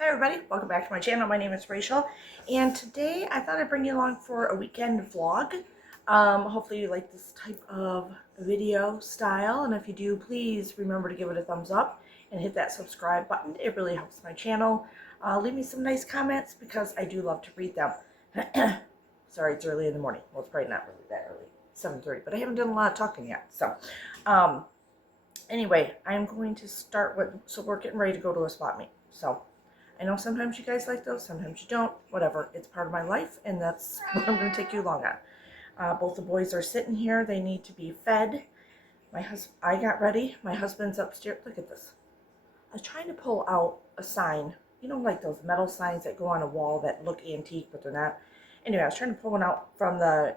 Hi everybody, welcome back to my channel. My name is Rachel, and today I thought I'd bring you along for a weekend vlog. Hopefully you like this type of video style, and if you do, please remember to give it a thumbs up and hit that subscribe button. It really helps my channel. Leave me some nice comments because I do love to read them. Sorry, it's early in the morning. Well, it's probably not really that early, 7:30, but I haven't done a lot of talking yet. So, anyway, I'm going to start with, so we're getting ready to go to a swap meet. So, I know sometimes you guys like those, sometimes you don't, whatever. It's part of my life, and that's what I'm going to take you along on. Both the boys are sitting here. They need to be fed. I got ready. My husband's upstairs. Look at this. I was trying to pull out a sign. You know, like those metal signs that go on a wall that look antique, but they're not. Anyway, I was trying to pull one out from the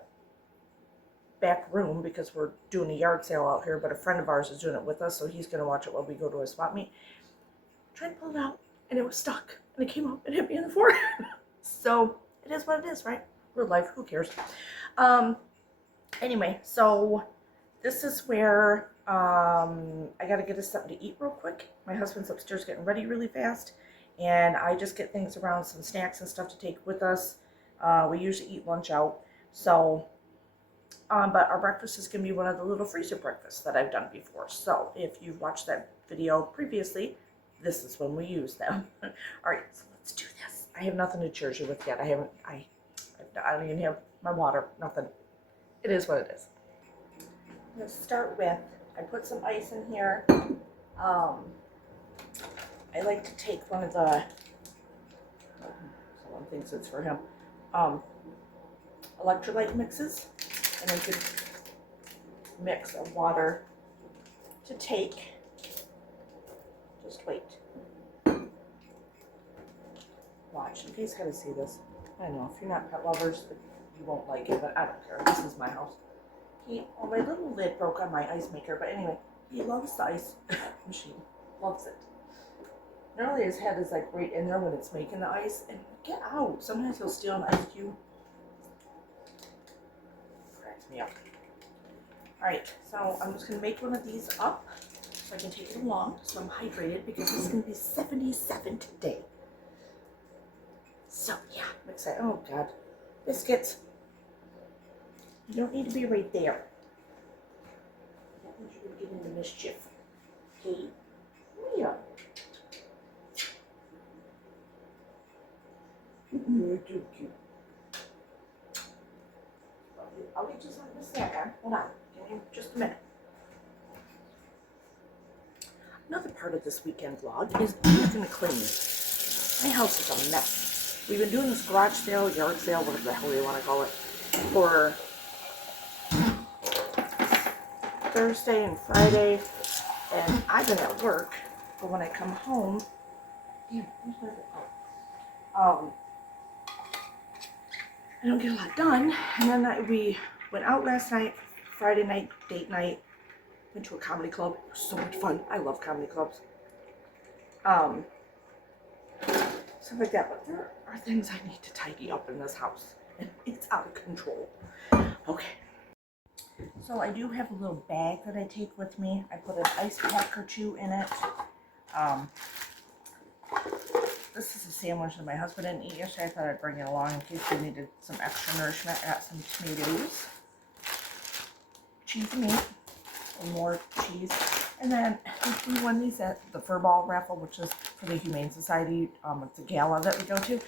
back room because we're doing a yard sale out here, but a friend of ours is doing it with us, so he's going to watch it while we go to a swap meet. I'm trying to pull it out, and it was stuck, and it came up and hit me in the forehead. So it is what it is, right? Real life, who cares? Anyway, so this is where I gotta get us something to eat real quick. My husband's upstairs getting ready really fast, and I just get things around, some snacks and stuff to take with us. We usually eat lunch out, so but our breakfast is gonna be one of the little freezer breakfasts that I've done before. So if you've watched that video previously, this is when we use them. All right, so let's do this. I have nothing to cheers you with yet. I don't even have my water, nothing. It is what it is. I'm gonna start with, I put some ice in here. I like to take one of the, someone thinks it's for him, electrolyte mixes, and I could mix of water to take. Just wait. Watch. You guys gotta see this. I know, if you're not pet lovers, you won't like it, but I don't care. This is my house. Well, my little lid broke on my ice maker, but anyway, he loves the ice machine. Loves it. Normally his head is like right in there when it's making the ice, and get out. Sometimes he'll steal an ice cube. Cracks me up. Alright, so I'm just gonna make one of these up so I can take it along, so I'm hydrated, because it's gonna be 77 today. So yeah, I'm excited. Oh God, biscuits. You don't need to be right there. That means you're gonna get into mischief. Okay, come here. You're too cute. I'll get you something to snack on. Hold on, give me just a minute. Another part of this weekend vlog is I'm gonna clean. My house is a mess. We've been doing this garage sale, yard sale, whatever the hell you want to call it, for Thursday and Friday, and I've been at work, but when I come home, damn, where's my book? I don't get a lot done. And then we went out last night, Friday night, date night, went to a comedy club. It was so much fun. I love comedy clubs. Stuff like that, but there are things I need to tidy up in this house, and it's out of control. Okay. So I do have a little bag that I take with me. I put an ice pack or two in it. This is a sandwich that my husband didn't eat yesterday. I thought I'd bring it along in case we needed some extra nourishment. I got some tomatoes, cheese and meat, and more cheese. And then we won these at the Furball raffle, which is for the Humane Society. It's a gala that we go to.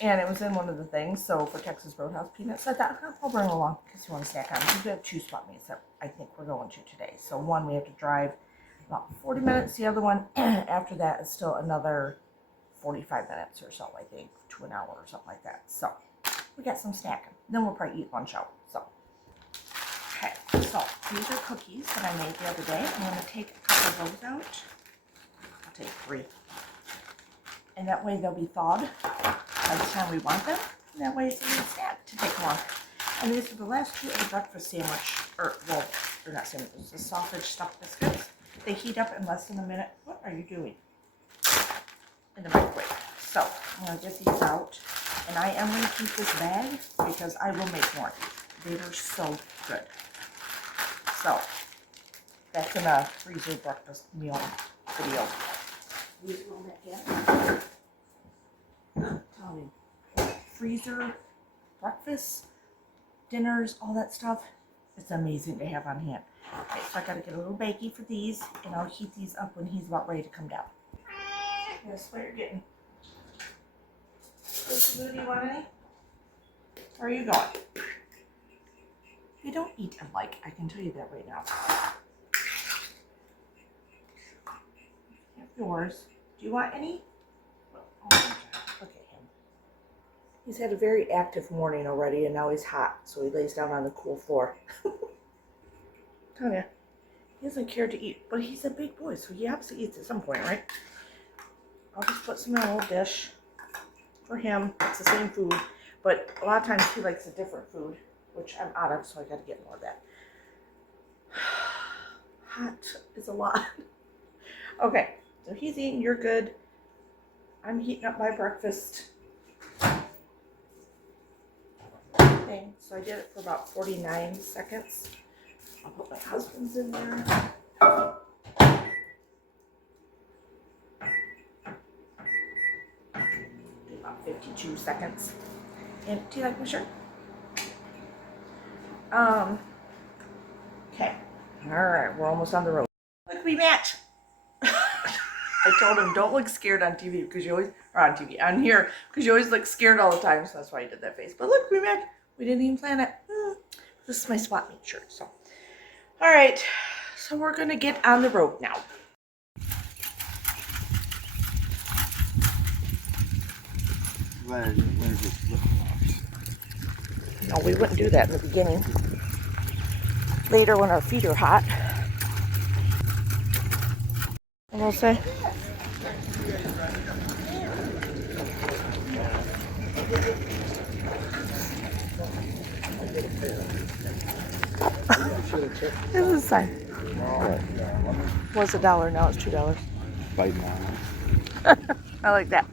And it was in one of the things, so for Texas Roadhouse peanuts. So I thought, I'll bring it along because you want to snack on it. We have two swap meets that I think we're going to today. So one we have to drive about 40 minutes. The other one, after that, is still another 45 minutes or so, I think, to an hour or something like that. So we got some snacking. Then we'll probably eat lunch out. So, okay. So these are cookies that I made the other day. I'm going to take a couple of those out. I'll take 3. And that way they'll be thawed by the time we want them. And that way it's a little snack to take along. And these are the last 2 of the breakfast sandwich, or well, they're not sandwiches, the sausage stuffed biscuits. They heat up in less than a minute. What are you doing? In the microwave. So I'm going to get these out. And I am going to keep this bag because I will make more. They were so good. So that's in a freezer breakfast meal video. Use a little bit, yeah. freezer, breakfast, dinners, all that stuff. It's amazing to have on hand. Okay, so I gotta get a little baggie for these, and I'll heat these up when he's about ready to come down. That's what you're getting. Do you want any? Where are you going? They don't eat alike, I can tell you that right now. Yours. Do you want any? Oh, look at him. He's had a very active morning already, and now he's hot, so he lays down on the cool floor. Tell ya, he doesn't care to eat, but he's a big boy, so he obviously eats at some point, right? I'll just put some in a little dish for him. It's the same food, but a lot of times he likes a different food, which I'm out of, so I gotta get more of that. Hot is a lot. Okay, so he's eating, you're good. I'm heating up my breakfast thing. So I did it for about 49 seconds. I'll put my husband's in there. About 52 seconds. And do you like my shirt? Okay. Alright, we're almost on the road. Look, we met. I told him don't look scared on TV because you always, or on TV, on here, because you always look scared all the time, so that's why I did that face. But look, we met. We didn't even plan it. This is my swap meet shirt, so. Alright, so we're gonna get on the road now. No, we wouldn't do that in the beginning. Later when our feet are hot. And we'll say. This is a sign. Was $1, now it's $2. I like that.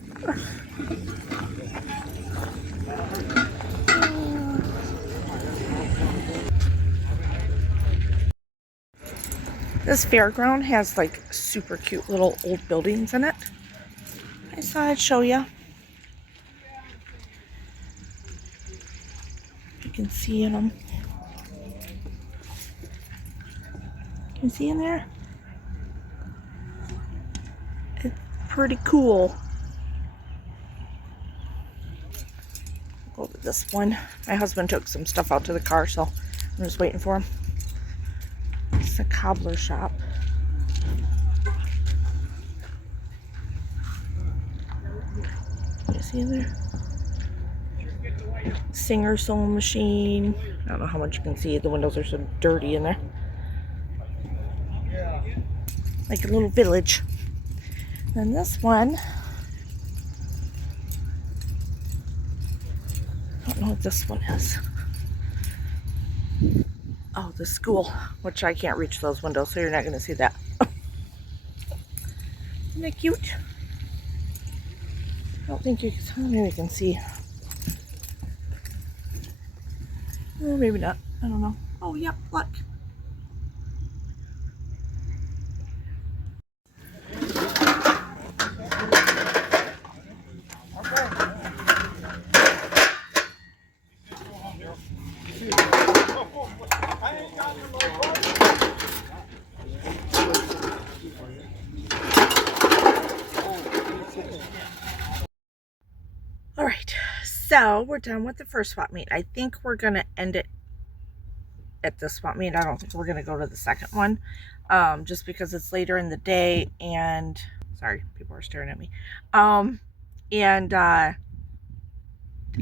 This fairground has like super cute little old buildings in it. I thought I'd show you. You can see in them. Can you see in there? It's pretty cool. Go to this one. My husband took some stuff out to the car, so I'm just waiting for him. It's a cobbler shop. You see in there? Singer sewing machine. I don't know how much you can see. The windows are so dirty in there. Like a little village. Then this one. I don't know what this one is. Oh, the school, which I can't reach those windows, so you're not going to see that. Isn't that cute? I don't think you can, maybe you can see. Or maybe not. I don't know. Oh, yep, look. Alright, so we're done with the first swap meet. I think we're going to end it at this swap meet. I don't think we're going to go to the second one, just because it's later in the day, and sorry, people are staring at me. And I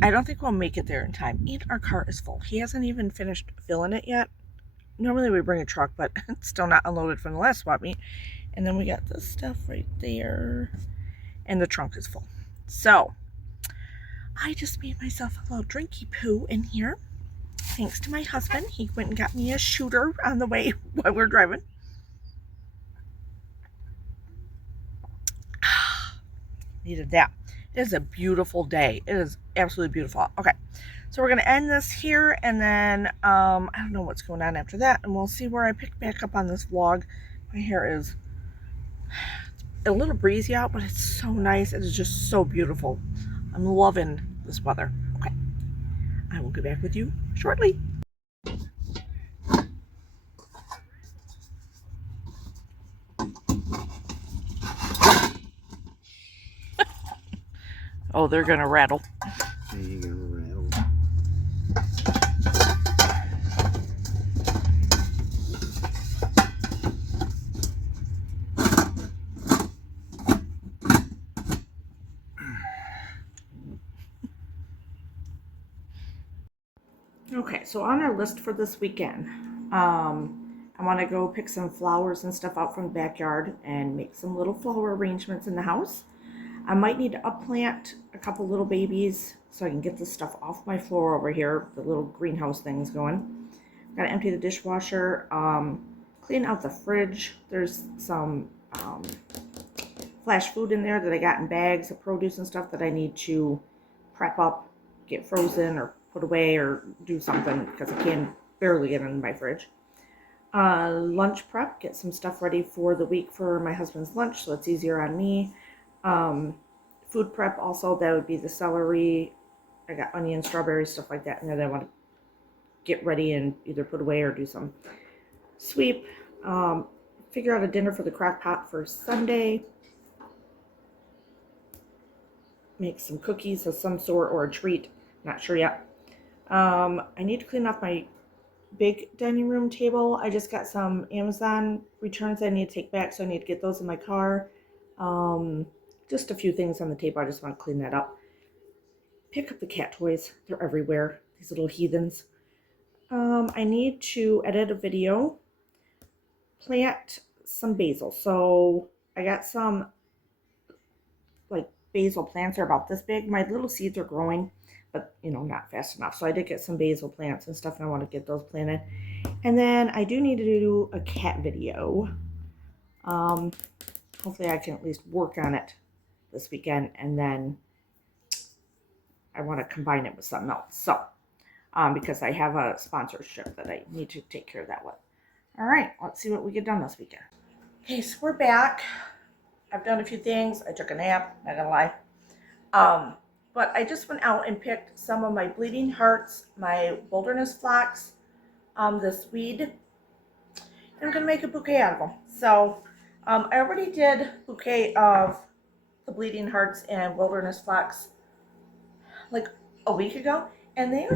don't think we'll make it there in time. And our car is full. He hasn't even finished filling it yet. Normally we bring a truck, but it's still not unloaded from the last swap meet. And then we got this stuff right there, and the trunk is full. So I just made myself a little drinky poo in here. Thanks to my husband. He went and got me a shooter on the way while we're driving. Needed that. It is a beautiful day. It is absolutely beautiful. Okay, so we're going to end this here, and then I don't know what's going on after that, and we'll see where I pick back up on this vlog. My hair is a little breezy out, but it's so nice. It is just so beautiful. I'm loving this weather. I will get back with you shortly. Oh, they're gonna rattle. There you go, rattle. Okay, so on our list for this weekend, I want to go pick some flowers and stuff out from the backyard and make some little flower arrangements in the house. I might need to upplant a couple little babies so I can get this stuff off my floor over here, the little greenhouse things going. Gotta empty the dishwasher, clean out the fridge. There's some flash food in there that I got in bags of produce and stuff that I need to prep up, get frozen or put away or do something because I can barely get in my fridge. Lunch prep, get some stuff ready for the week for my husband's lunch so it's easier on me. Food prep also, that would be the celery. I got onions, strawberries, stuff like that, and then I want to get ready and either put away or do some sweep. Figure out a dinner for the crock pot for Sunday. Make some cookies of some sort or a treat, not sure yet. I need to clean off my big dining room table. I just got some Amazon returns I need to take back, so I need to get those in my car. Just a few things on the table. I just want to clean that up. Pick up the cat toys. They're everywhere. These little heathens. I need to edit a video. Plant some basil. So I got some like basil plants are about this big. My little seeds are growing, but not fast enough. So I did get some basil plants and stuff, and I want to get those planted. And then I do need to do a cat video. Hopefully I can at least work on it this weekend, and then I want to combine it with something else. So, because I have a sponsorship that I need to take care of that with. All right, let's see what we get done this weekend. Okay, so we're back. I've done a few things. I took a nap, not gonna lie. But I just went out and picked some of my bleeding hearts, my wilderness phlox, this weed, and I'm gonna make a bouquet out of them. So I already did bouquet of the bleeding hearts and wilderness phlox like a week ago, and they are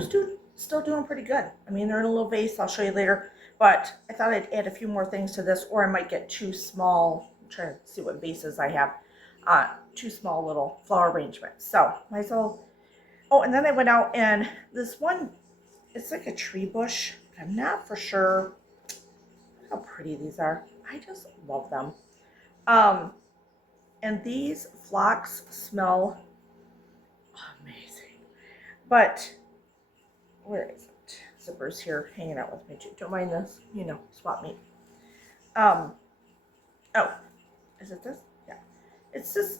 still doing pretty good. I mean, they're in a little vase. I'll show you later. But I thought I'd add a few more things to this, or I might get two small. I'm trying to see what vases I have. Two small little flower arrangements. So might as well. Oh, and then I went out and this one, it's like a tree bush, but I'm not for sure how pretty these are. I just love them. And these phlox smell amazing. But where is it? Zipper's here hanging out with me too. Don't mind this, swap meet. Oh, is it this? Yeah. It's this,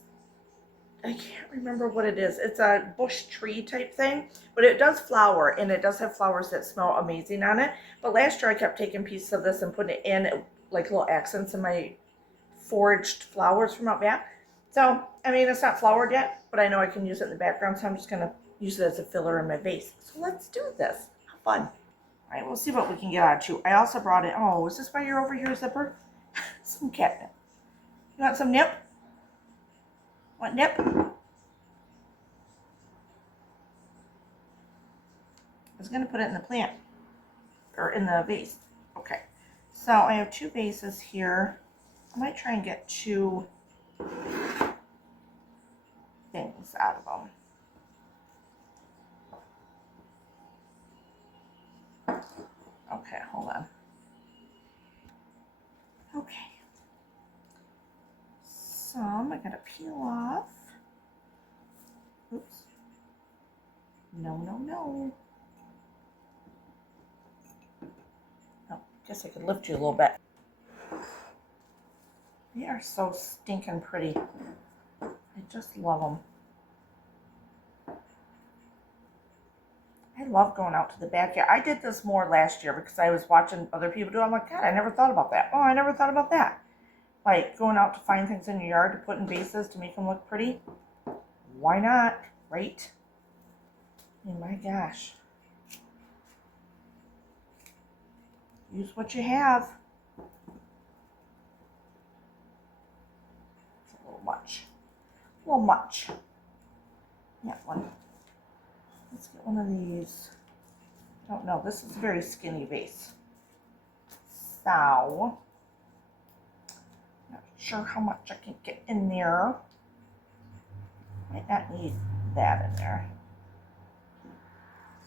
I can't remember what it is. It's a bush tree type thing, but it does flower, and it does have flowers that smell amazing on it. But last year I kept taking pieces of this and putting it in like little accents in my foraged flowers from out back. So, I mean, it's not flowered yet, but I know I can use it in the background, so I'm just going to use it as a filler in my vase. So let's do this. Have fun. All right, we'll see what we can get out of too. I also brought it. Oh, is this why you're over here, Zipper? Some catnip. You want some nip? Want nip? I was going to put it in the plant, or in the vase. Okay, so I have two vases here. I might try and get two things out of them. Okay, hold on. Okay. Some I gotta peel off. Oops. No. Oh, guess I could lift you a little bit. They are so stinking pretty. I just love them. I love going out to the backyard. I did this more last year because I was watching other people do it. I'm like, God, I never thought about that. Oh, I never thought about that. Like going out to find things in your yard to put in vases to make them look pretty. Why not, right? I mean, my gosh. Use what you have. It's a little much. A little much. That one. Let's get one of these. Don't know. This is a very skinny vase. So, not sure how much I can get in there. Might not need that in there.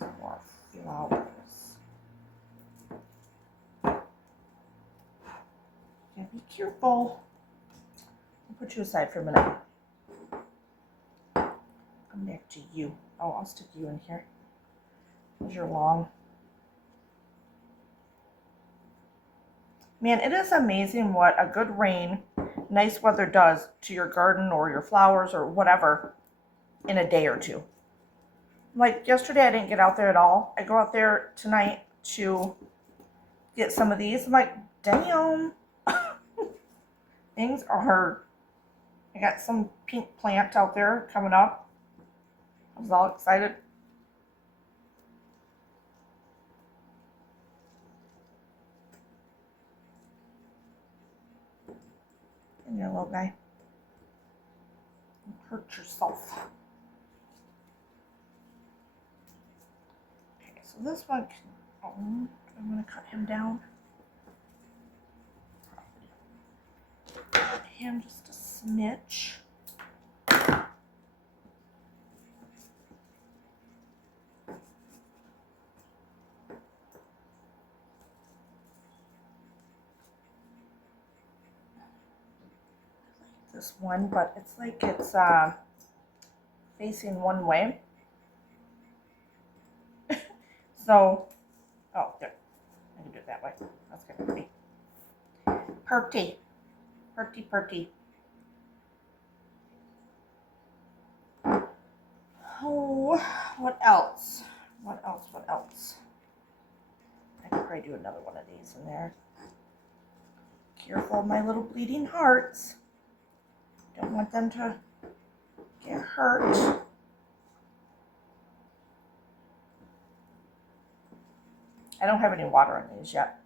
Some more flowers. Gotta be careful. I'll put you aside for a minute. Come back to you. Oh, I'll stick you in here. Those are long. Man, it is amazing what a good rain, nice weather does to your garden or your flowers or whatever in a day or two. Like yesterday, I didn't get out there at all. I go out there tonight to get some of these. I'm like, damn. Things are, I got some pink plant out there coming up. I was all excited. And your little guy. Don't hurt yourself. Okay, so this one can, I'm going to cut him down. Cut him just a smidge. This one, but it's like it's facing one way. So, oh, there. I can do it that way. That's kind of pretty. Pretty. Pretty, pretty. Oh, what else? What else? What else? I could probably do another one of these in there. Careful of my little bleeding hearts. Don't want them to get hurt. I don't have any water in these yet.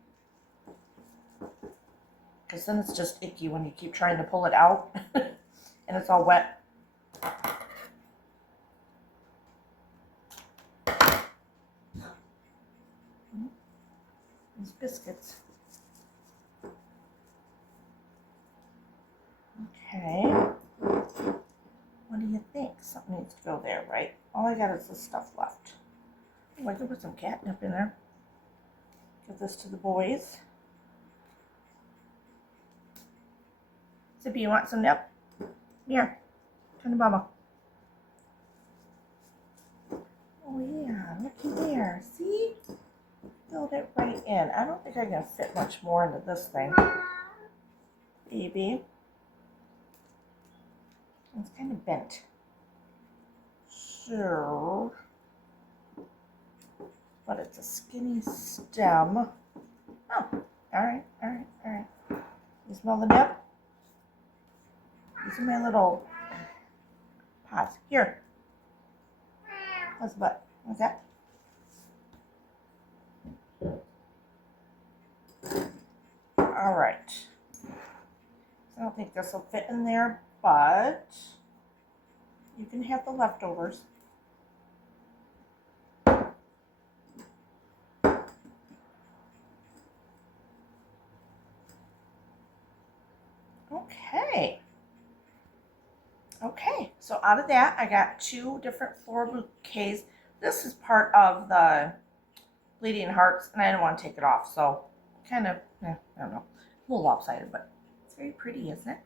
Because then it's just icky when you keep trying to pull it out and it's all wet. These biscuits. Okay. What do you think? Something needs to go there, right? All I got is this stuff left. Oh, I could put some catnip in there. Give this to the boys. Zippy, you want some nip? Here. Turn to Mama. Oh yeah, looky there. See? Filled it right in. I don't think I can fit much more into this thing. Baby. It's kind of bent. So, but it's a skinny stem. Oh, alright. You smell the nip? These are my little pots. Here. What's the butt? What's that? Alright. I don't think this will fit in there, but you can have the leftovers. Okay, so out of that, I got 2 different floral bouquets. This is part of the bleeding hearts, and I didn't want to take it off, so kind of, I don't know, a little lopsided, but it's very pretty, isn't it?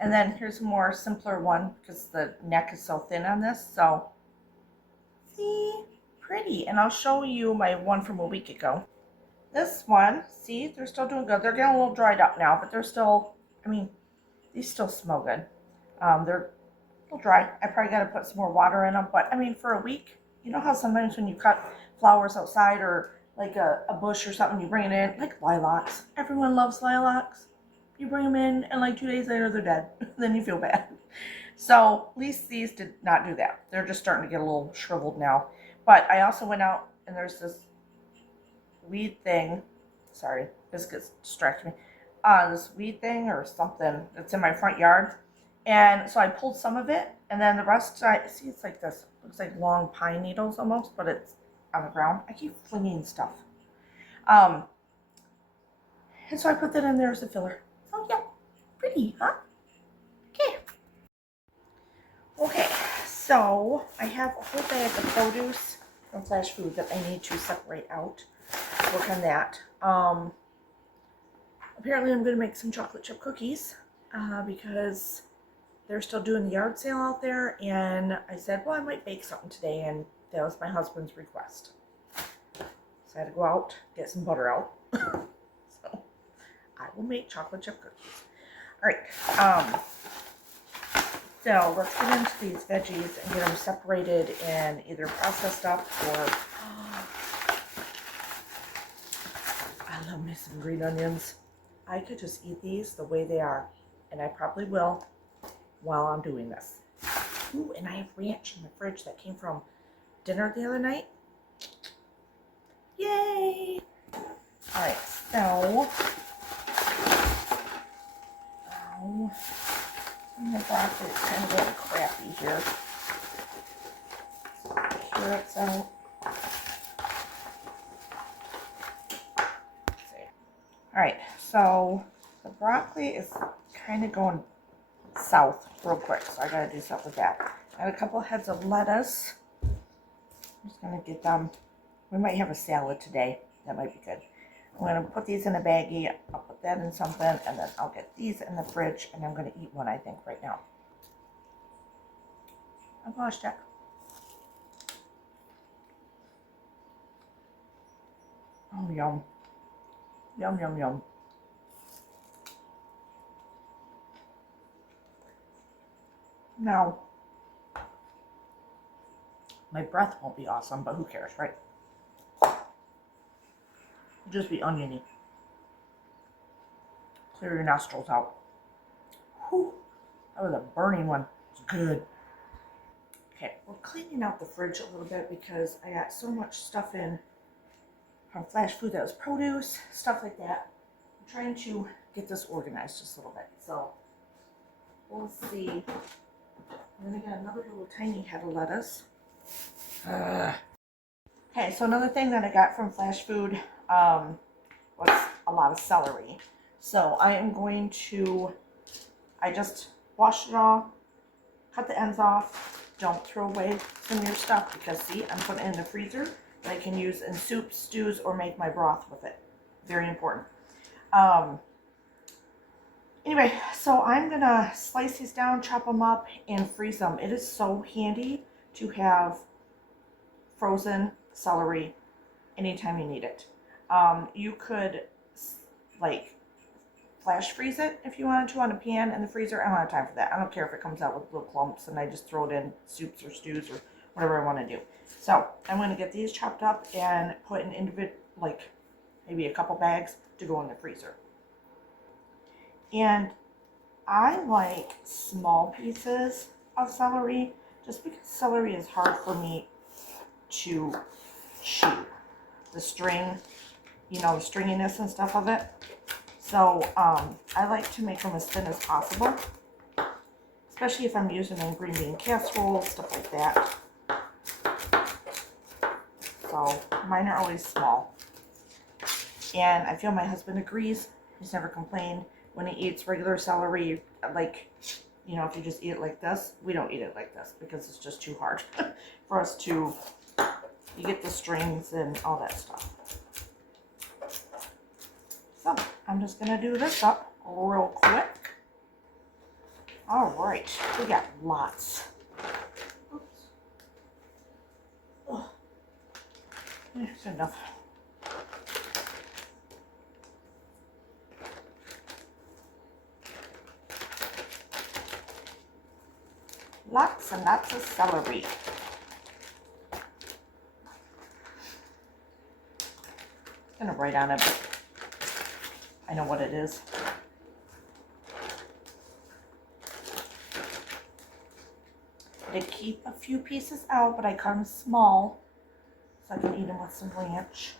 And then here's a more simpler one, because the neck is so thin on this, so see, pretty. And I'll show you my one from a week ago. This one, see, they're still doing good. They're getting a little dried up now, but they're still, I mean, these still smell good. They're a little dry. I probably got to put some more water in them, but I mean, for a week, you know how sometimes when you cut flowers outside or like a bush or something, you bring it in, like lilacs. Everyone loves lilacs. You bring them in, and like 2 days later, they're dead. Then you feel bad. So at least these did not do that. They're just starting to get a little shriveled now. But I also went out, and there's this weed thing. Sorry, this gets distracted me. This weed thing or something that's in my front yard. And so I pulled some of it, and then the rest, I see it's like this. Looks like long pine needles almost, but it's on the ground. I keep flinging stuff. And so I put that in there as a filler. Oh yeah, pretty, huh? Okay. Okay, so I have a whole bag of produce from Flash Food that I need to separate out. Work on that. Apparently I'm going to make some chocolate chip cookies because they're still doing the yard sale out there, and I said, well, I might bake something today, and that was my husband's request. So I had to go out, get some butter out. So I will make chocolate chip cookies. All right. So let's get into these veggies and get them separated and either processed up or I love me some green onions. I could just eat these the way they are, and I probably will while I'm doing this. Ooh, and I have ranch in the fridge that came from dinner the other night. Yay! All right, so my broccoli is kind of getting crappy here. Carrots out. All right, so the broccoli is kind of going south real quick, so I gotta do something with that. I got a couple heads of lettuce. I'm just gonna get them. We might have a salad today. That might be good. I'm gonna put these in a baggie. I'll put that in something, and then I'll get these in the fridge, and I'm gonna eat one, I think, right now. Oh gosh, Jack. Oh, yum. Yum, yum, yum. Now, my breath won't be awesome, but who cares, right? It'll just be oniony. Clear your nostrils out. Whew, that was a burning one. It's good. Okay, we're cleaning out the fridge a little bit because I got so much stuff in from Flash Food that was produce, stuff like that. I'm trying to get this organized just a little bit. So we'll see. And then I got another little tiny head of lettuce. Okay, so another thing that I got from Flash Food was a lot of celery. So I am going to, I just washed it all, cut the ends off. Don't throw away some of your stuff because see, I'm putting it in the freezer that I can use in soups, stews, or make my broth with it. Very important. Anyway, so I'm gonna slice these down, chop them up, and freeze them. It is so handy to have frozen celery anytime you need it. You could like flash freeze it if you wanted to on a pan in the freezer. I don't have time for that. I don't care if it comes out with little clumps and I just throw it in soups or stews or whatever I want to do. So I'm going to get these chopped up and put in individual, like maybe a couple bags to go in the freezer. And I like small pieces of celery just because celery is hard for me to chew. The string, you know, the stringiness and stuff of it. So I like to make them as thin as possible, especially if I'm using them in green bean casserole, stuff like that. So mine are always small. And I feel my husband agrees. He's never complained when he eats regular celery, like, you know, if you just eat it like this. We don't eat it like this because it's just too hard for us to, you get the strings and all that stuff. So I'm just gonna do this up real quick. All right, we got lots. Oops. Oh. That's enough. Lots and lots of celery. I'm gonna write on it, but I know what it is. I did keep a few pieces out, but I cut them small so I can eat them with some ranch.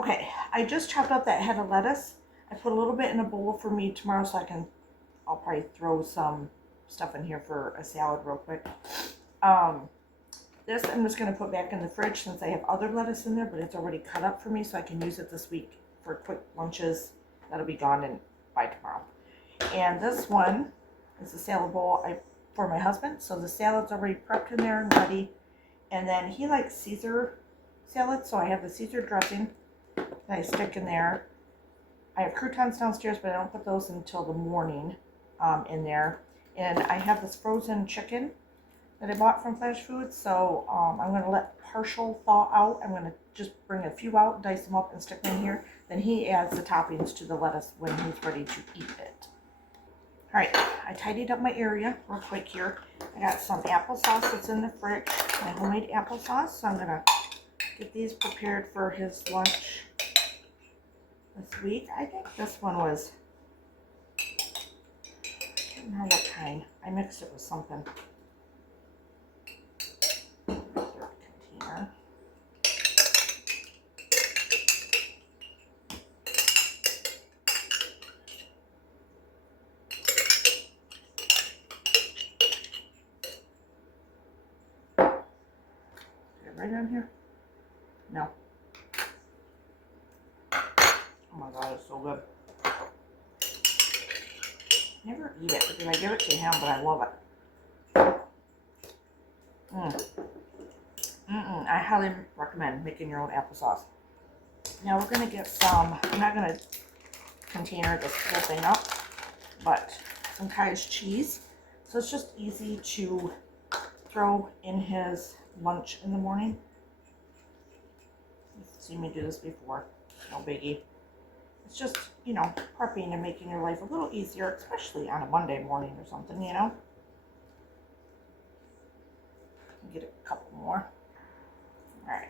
Okay, I just chopped up that head of lettuce. I put a little bit in a bowl for me tomorrow so I'll probably throw some stuff in here for a salad real quick. This I'm just going to put back in the fridge since I have other lettuce in there, but it's already cut up for me so I can use it this week for quick lunches. That'll be gone by tomorrow. And this one is a salad bowl for my husband. So the salad's already prepped in there and ready. And then he likes Caesar salad, so I have the Caesar dressing that I stick in there. I have croutons downstairs, but I don't put those until the morning in there. And I have this frozen chicken that I bought from Flash Foods, so I'm going to let partial thaw out. I'm going to just bring a few out, dice them up, and stick them in here. Then he adds the toppings to the lettuce when he's ready to eat it. Alright, I tidied up my area real quick here. I got some applesauce that's in the fridge, my homemade applesauce, so I'm going to get these prepared for his lunch this week. I think this one was, I can't remember what kind. I mixed it with something. Container. Right on here? No. Oh my god, it's so good. Never eat it because I give it to him, but I love it. I highly recommend making your own applesauce. Now we're going to get some, I'm not going to container this whole thing up, but some cottage cheese. So it's just easy to throw in his lunch in the morning. You've seen me do this before, no biggie. It's just, you know, prepping and making your life a little easier, especially on a Monday morning or something, you know. Get a couple more. All right.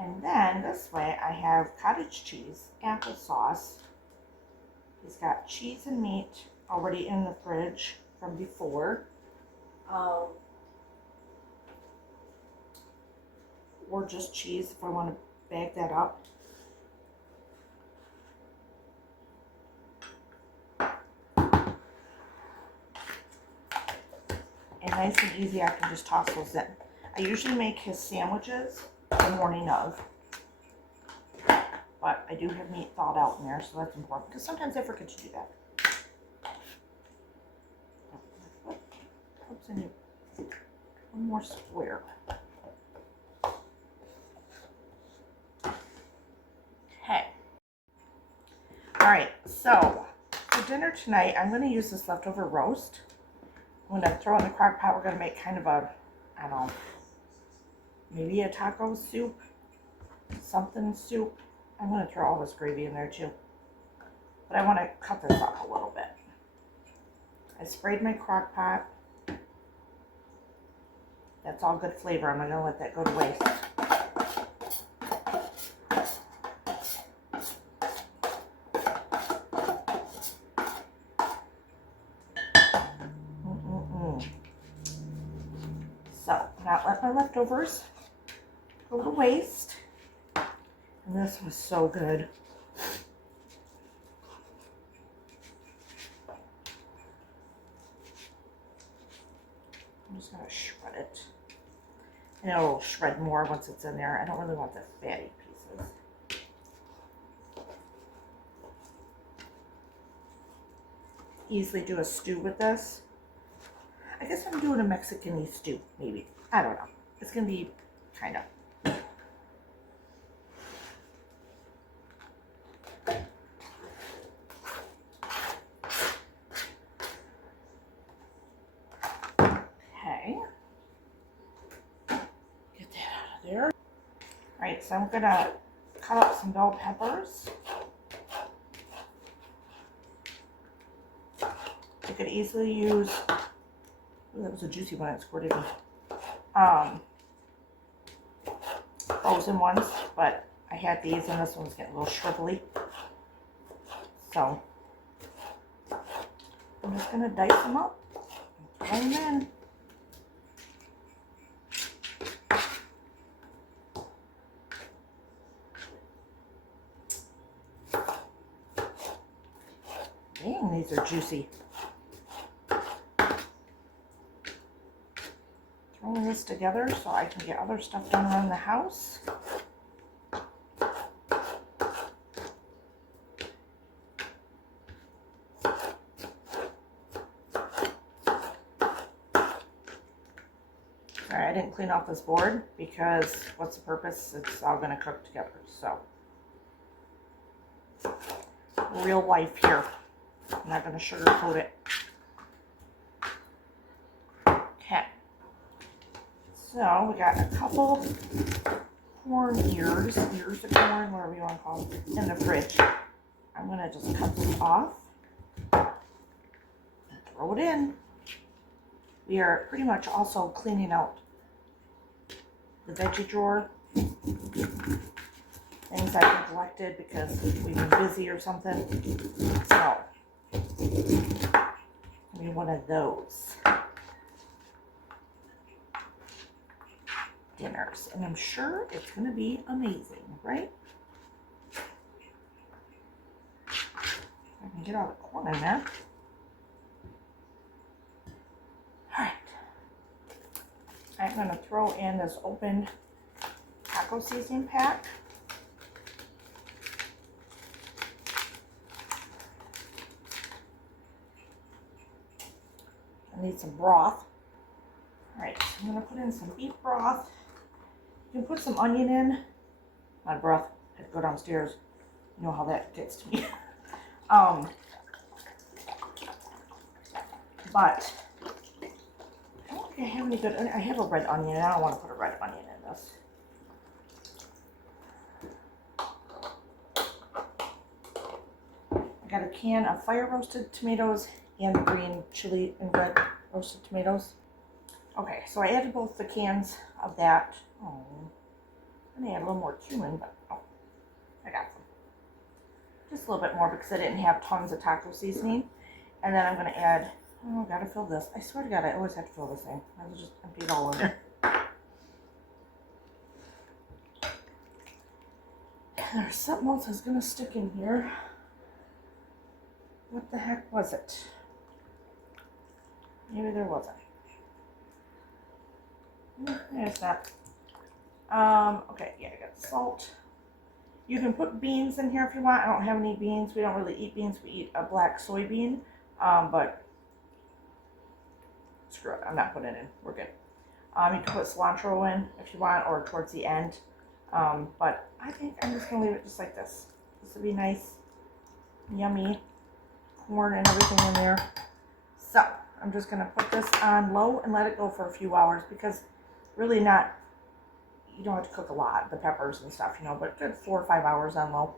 And then this way I have cottage cheese, applesauce. He's got cheese and meat already in the fridge from before. Or just cheese if I want to bag that up. And nice and easy, I can just toss those in. I usually make his sandwiches the morning of. But I do have meat thawed out in there, so that's important. Because sometimes I forget to do that. Oops, I need one more square. Okay. Alright, so for dinner tonight, I'm going to use this leftover roast. I'm going to throw in the crock pot. We're going to make kind of a, I don't know, maybe a taco soup, something soup. I'm going to throw all this gravy in there too. But I want to cut this up a little bit. I sprayed my crock pot. That's all good flavor. I'm not going to let that go to waste. So, not let my leftovers go to waste. And this was so good. I'm just going to shred it. And it'll shred more once it's in there. I don't really want the fatty pieces. Easily do a stew with this. I guess I'm doing a Mexican-y stew, maybe. I don't know. It's going to be kind of. Okay. Get that out of there. Alright, so I'm going to cut up some bell peppers. You could easily use, ooh, that was a juicy one, it squirted in. Frozen ones, but I had these and this one's getting a little shrivelly. So, I'm just going to dice them up and throw them in. these are juicy. Throwing this together so I can get other stuff done around the house. Alright, I didn't clean off this board because what's the purpose? It's all going to cook together. So, real life here. I'm not going to sugarcoat it. Okay. So, we got a couple corn ears of corn, whatever you want to call them, in the fridge. I'm going to just cut them off and throw it in. We are pretty much also cleaning out the veggie drawer. Things I've neglected because we've been busy or something. So, give me one of those dinners. And I'm sure it's going to be amazing, right? I can get all the corn in there. Alright. I'm going to throw in this opened taco seasoning pack. I need some broth. Alright, I'm going to put in some beef broth. You can put some onion in. Not broth. I have to go downstairs. You know how that gets to me. But I don't think I have any good. I have a red onion, and I don't want to put a red onion in this. I got a can of fire roasted tomatoes and green chili and red roasted tomatoes. Okay, so I added both the cans of that. Oh, I'm gonna add a little more cumin, but oh, I got some. Just a little bit more because I didn't have tons of taco seasoning. And then I'm gonna add. Oh, I gotta fill this. I swear to God, I always have to fill this thing. I will just empty it all in there. There's something else I was gonna stick in here. What the heck was it? Maybe there wasn't. It's not. Okay, yeah, I got salt. You can put beans in here if you want. I don't have any beans. We don't really eat beans. We eat a black soybean. But screw it. I'm not putting it in. We're good. You can put cilantro in if you want, or towards the end. But I think I'm just gonna leave it just like this. This would be nice, yummy corn and everything in there. So I'm just gonna put this on low and let it go for a few hours because really not. You don't have to cook a lot, the peppers and stuff, you know, but good 4 or 5 hours on low.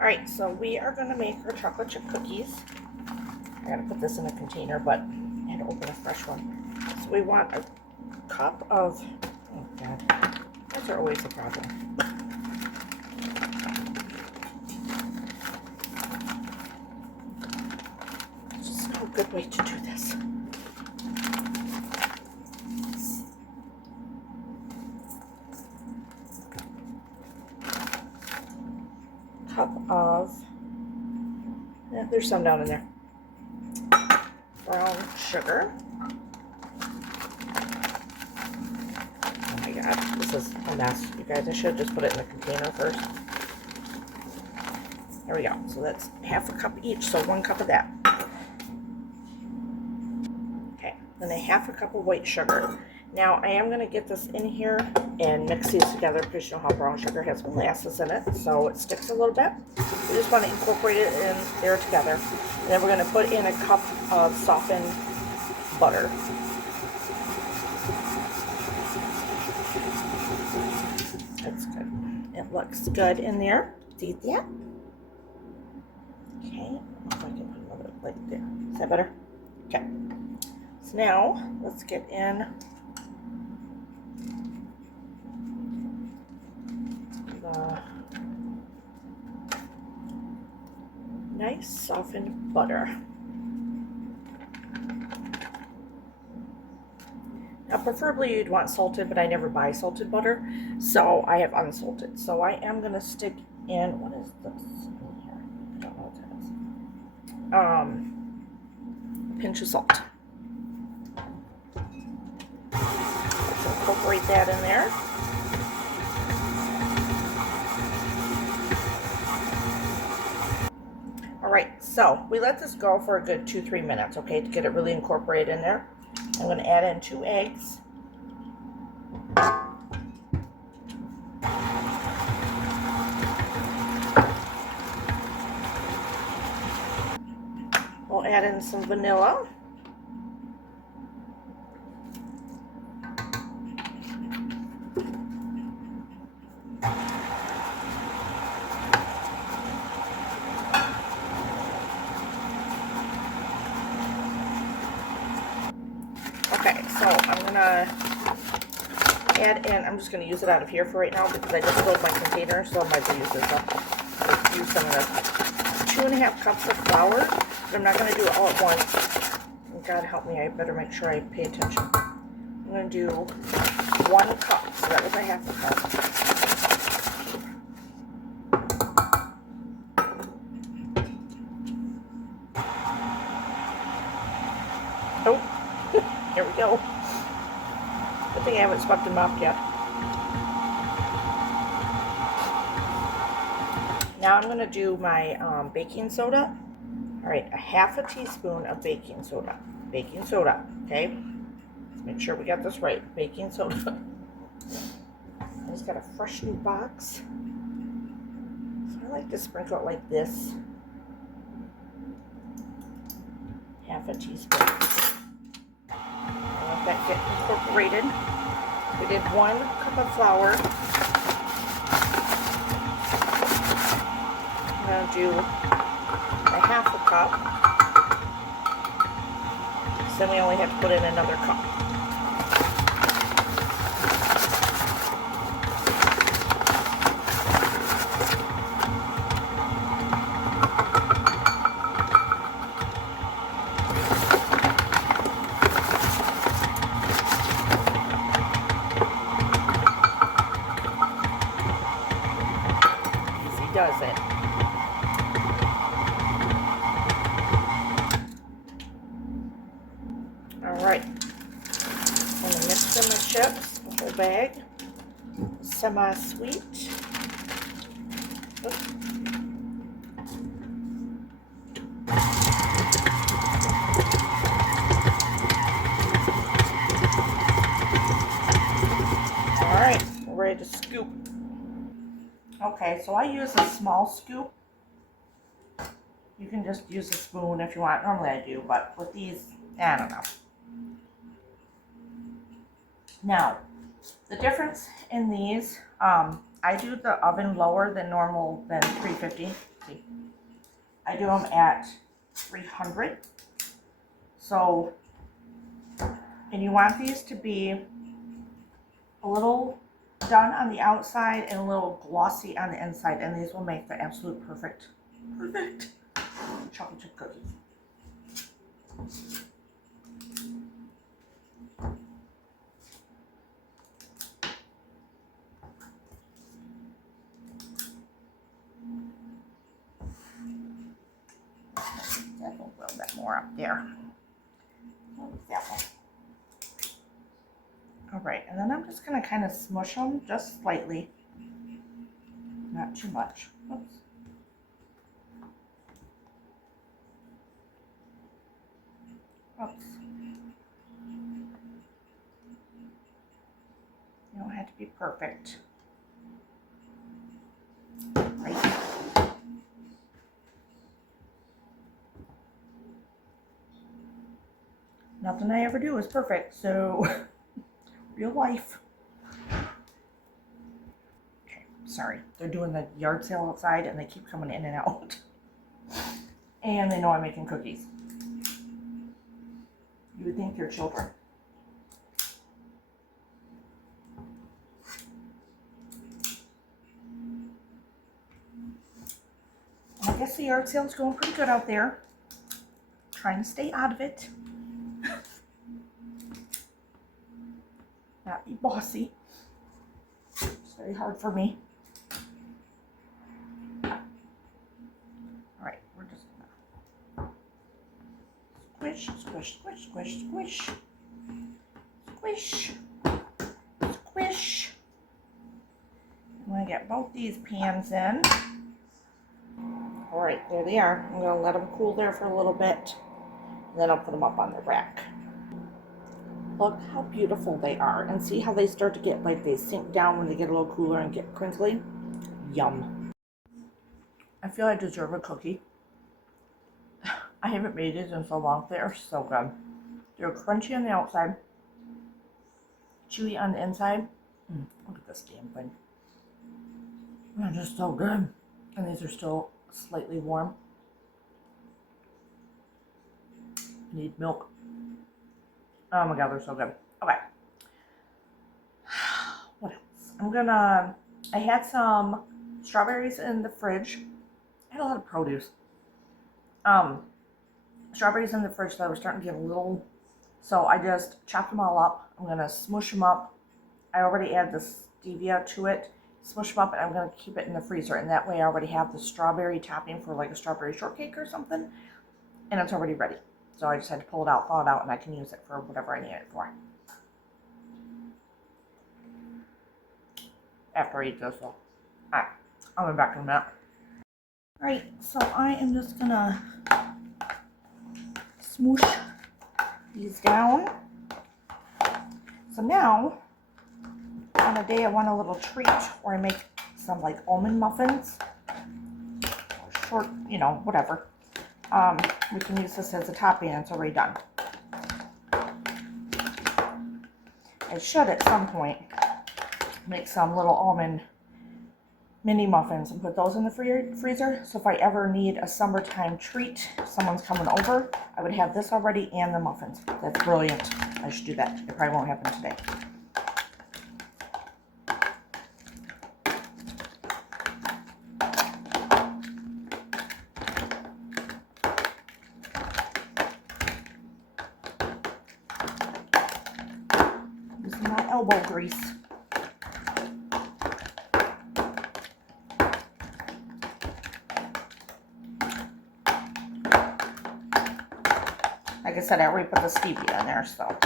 All right, so we are gonna make our chocolate chip cookies. I gotta put this in a container, but I had to open a fresh one. So we want a cup of, oh God, those are always a problem. Just no good way to do this. Cup of, there's some down in there, brown sugar. Oh my God, this is a mess, you guys. I should just put it in the container first. There we go. So that's half a cup each, so 1 cup of that. Okay, then a half a cup of white sugar. Now I am going to get this in here and mix these together because you know how brown sugar has molasses in it, so it sticks a little bit. We just want to incorporate it in there together. And then we're going to put in a cup of softened butter. That's good. It looks good in there. See that? Okay, if I can put another plate there. Is that better? Okay. So now let's get in the nice softened butter. Now preferably you'd want salted, but I never buy salted butter, so I have unsalted. So I am going to stick in, what is this in here? I don't know what that is. A pinch of salt. Let's incorporate that in there. All right, so we let this go for a good 2-3 minutes, okay, to get it really incorporated in there. I'm going to add in 2 eggs. We'll add in some vanilla. Okay, so I'm gonna add in, I'm just gonna use it out of here for right now because I just filled my container, so I might as well use this up. Let's use some of this. 2.5 cups of flour, but I'm not gonna do it all at once. God help me, I better make sure I pay attention. I'm gonna do 1 cup, so that was a half a cup. Oh, here we go. Good thing I haven't swept them up yet. Now I'm going to do my baking soda. All right, a half a teaspoon of baking soda. Baking soda, okay? Let's make sure we got this right. Baking soda. I just got a fresh new box. So I like to sprinkle it like this. Half a teaspoon. Let that get incorporated. We did 1 cup of flour. I'm going to do a half a cup. So then we only have to put in another cup. Easy does it. Alright, I'm going to mix in my chips, a whole bag, semi-sweet. Alright, we're ready to scoop. Okay, so I use a small scoop. You can just use a spoon if you want. Normally I do, but with these, I don't know. Now, the difference in these, I do the oven lower than normal, than 350. See, I do them at 300. So, and you want these to be a little done on the outside and a little glossy on the inside, and these will make the absolute perfect chocolate chip cookies. That will a little bit more up there. That one. All right, and then I'm just gonna kind of smush them just slightly, not too much. Oops. Oops. You don't have to be perfect. Right. Nothing I ever do is perfect, so real life. Okay, sorry. They're doing the yard sale outside and they keep coming in and out. And they know I'm making cookies. You would think they're children. I guess the yard sale's going pretty good out there. Trying to stay out of it. Not be bossy. It's very hard for me. Alright, we're just gonna squish, squish, squish, squish, squish. Squish. Squish. I'm gonna get both these pans in. Alright, there they are. I'm gonna let them cool there for a little bit. And then I'll put them up on the rack. Look how beautiful they are. And see how they start to get, like, they sink down when they get a little cooler and get crinkly? Yum. I feel I deserve a cookie. I haven't made these in so long. They are so good. They're crunchy on the outside, chewy on the inside. Look at this damn thing. They're just so good. And these are still slightly warm. Need milk. Oh my god, they're so good. Okay. What else? I had some strawberries in the fridge. I had a lot of produce. Strawberries in the fridge that were starting to get a little, so I just chopped them all up. I'm gonna smush them up. I already add the stevia to it. Smush them up, and I'm gonna keep it in the freezer, and that way I already have the strawberry topping for like a strawberry shortcake or something, and it's already ready. So I just had to pull it out, thaw it out, and I can use it for whatever I need it for. After I eat this, so. Alright, I'll be back in a minute. Alright, so I am just gonna smoosh these down. So now, on a day I want a little treat, or I make some like almond muffins, or short, you know, whatever. We can use this as a topping, and it's already done. I should at some point make some little almond mini muffins and put those in the freezer. So if I ever need a summertime treat, someone's coming over, I would have this already and the muffins. That's brilliant. I should do that. It probably won't happen today. Using my elbow grease. Like I said, I already put the stevia in there, so.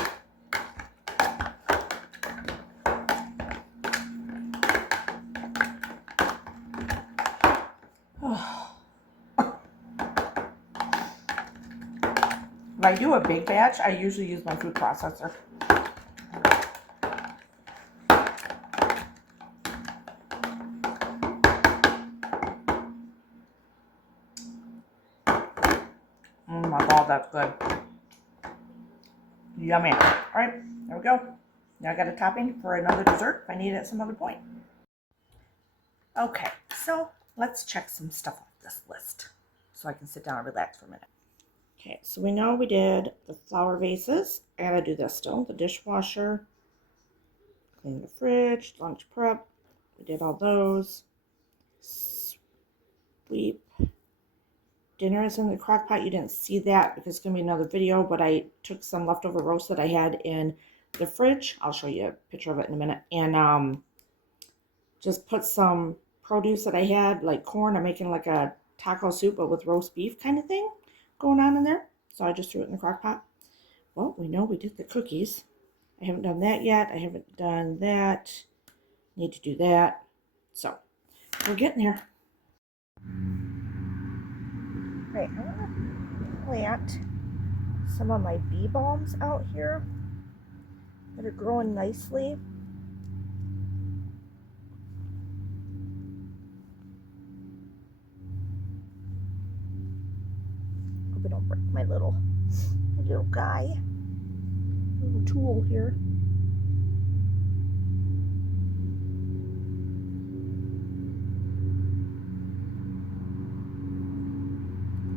If I do a big batch, I usually use my food processor. Oh my god, that's good. Yummy. Alright, there we go. Now I got a topping for another dessert if I need it at some other point. Okay, so let's check some stuff off this list. so I can sit down and relax for a minute. Okay, so we know we did the flower vases. I gotta do this still. The dishwasher, clean the fridge, lunch prep. We did all those. Sweep. Dinner is in the crock pot. You didn't see that because it's gonna be another video, but I took some leftover roast that I had in the fridge. I'll show you a picture of it in a minute. And just put some produce that I had, like corn. I'm making like a taco soup, but with roast beef kind of thing going on in there. So I just threw it in the crock pot. Well, we know we did the cookies. I haven't done that yet. I haven't done that. Need to do that. So we're getting there. Right, I'm gonna plant some of my bee balms out here that are growing nicely. Hope I don't break my little guy. Little tool here.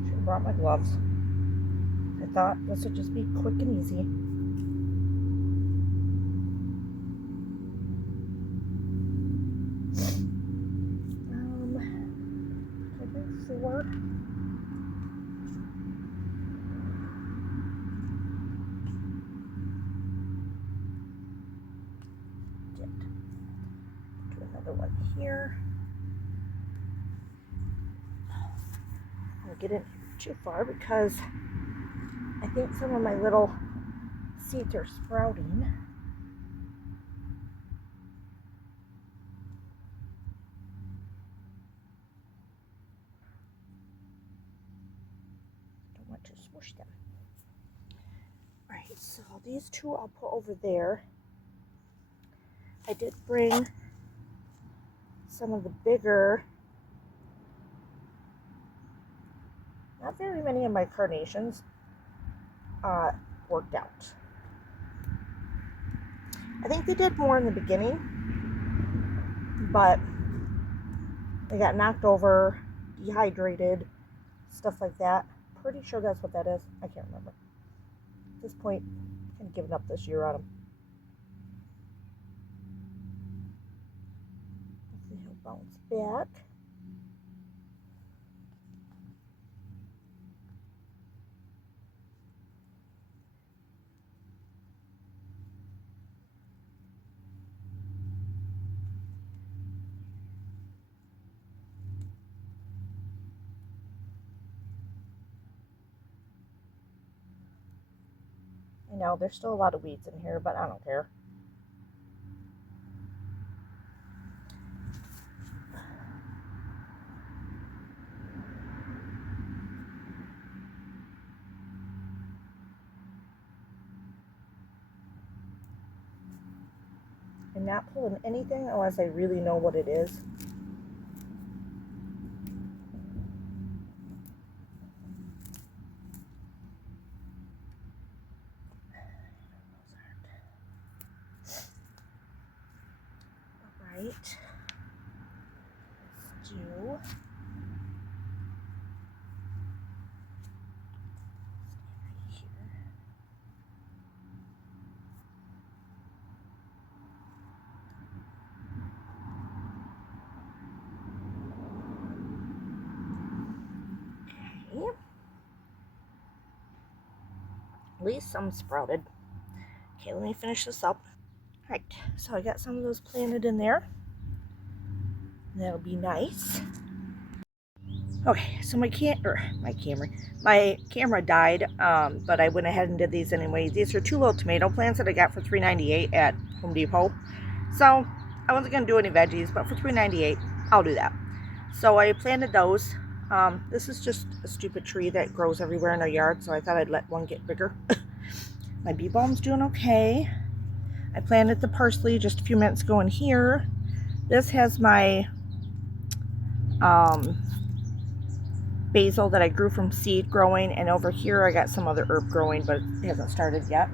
Should have brought my gloves. I thought this would just be quick and easy. I think 4. Do another one here. I'm gonna get in too far because I think some of my little seeds are sprouting. Don't want to smush them. Alright, so these 2 I'll put over there. I did bring some of the bigger, not very many of my carnations worked out. I think they did more in the beginning, but they got knocked over, dehydrated, stuff like that. Pretty sure that's what that is. I can't remember. At this point, I'm kind of giving up this year on them. Hopefully he'll bounce back. I know there's still a lot of weeds in here, but I don't care. I'm not pulling anything unless I really know what it is. Alright. Let's do at least some sprouted. Okay, let me finish this up. Alright, so I got some of those planted in there. That'll be nice. Okay, so my camera died, but I went ahead and did these anyway. These are 2 little tomato plants that I got for $3.98 at Home Depot. So I wasn't gonna do any veggies, but for $3.98, I'll do that. So I planted those. This is just a stupid tree that grows everywhere in our yard, so I thought I'd let one get bigger. My bee balm's doing okay. I planted the parsley just a few minutes ago in here. This has my basil that I grew from seed growing, and over here I got some other herb growing, but it hasn't started yet.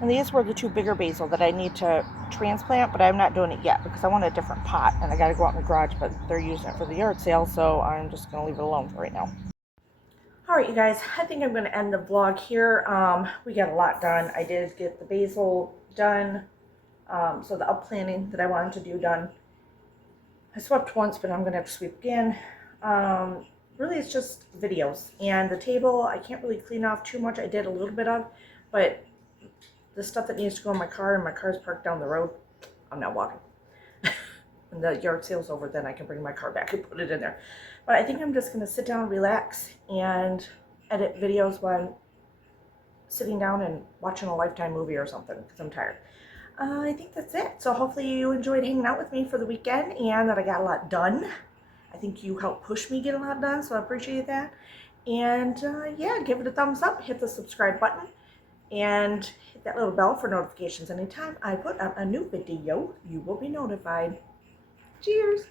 And these were the 2 bigger basil that I need to transplant, but I'm not doing it yet because I want a different pot and I got to go out in the garage, but they're using it for the yard sale, so I'm just going to leave it alone for right now. Alright, you guys, I think I'm going to end the vlog here. We got a lot done. I did get the basil done, so the upplanting that I wanted to do done. I swept once, but I'm going to have to sweep again. Really, it's just videos. And the table, I can't really clean off too much. I did a little bit of, but the stuff that needs to go in my car, and my car's parked down the road, I'm not walking. When the yard sale's over, then I can bring my car back and put it in there. But I think I'm just going to sit down, relax, and edit videos while I'm sitting down and watching a Lifetime movie or something because I'm tired. I think that's it. So hopefully you enjoyed hanging out with me for the weekend and that I got a lot done. I think you helped push me get a lot done, so I appreciate that. And yeah, give it a thumbs up, hit the subscribe button, and hit that little bell for notifications. Anytime I put up a new video, you will be notified. Cheers!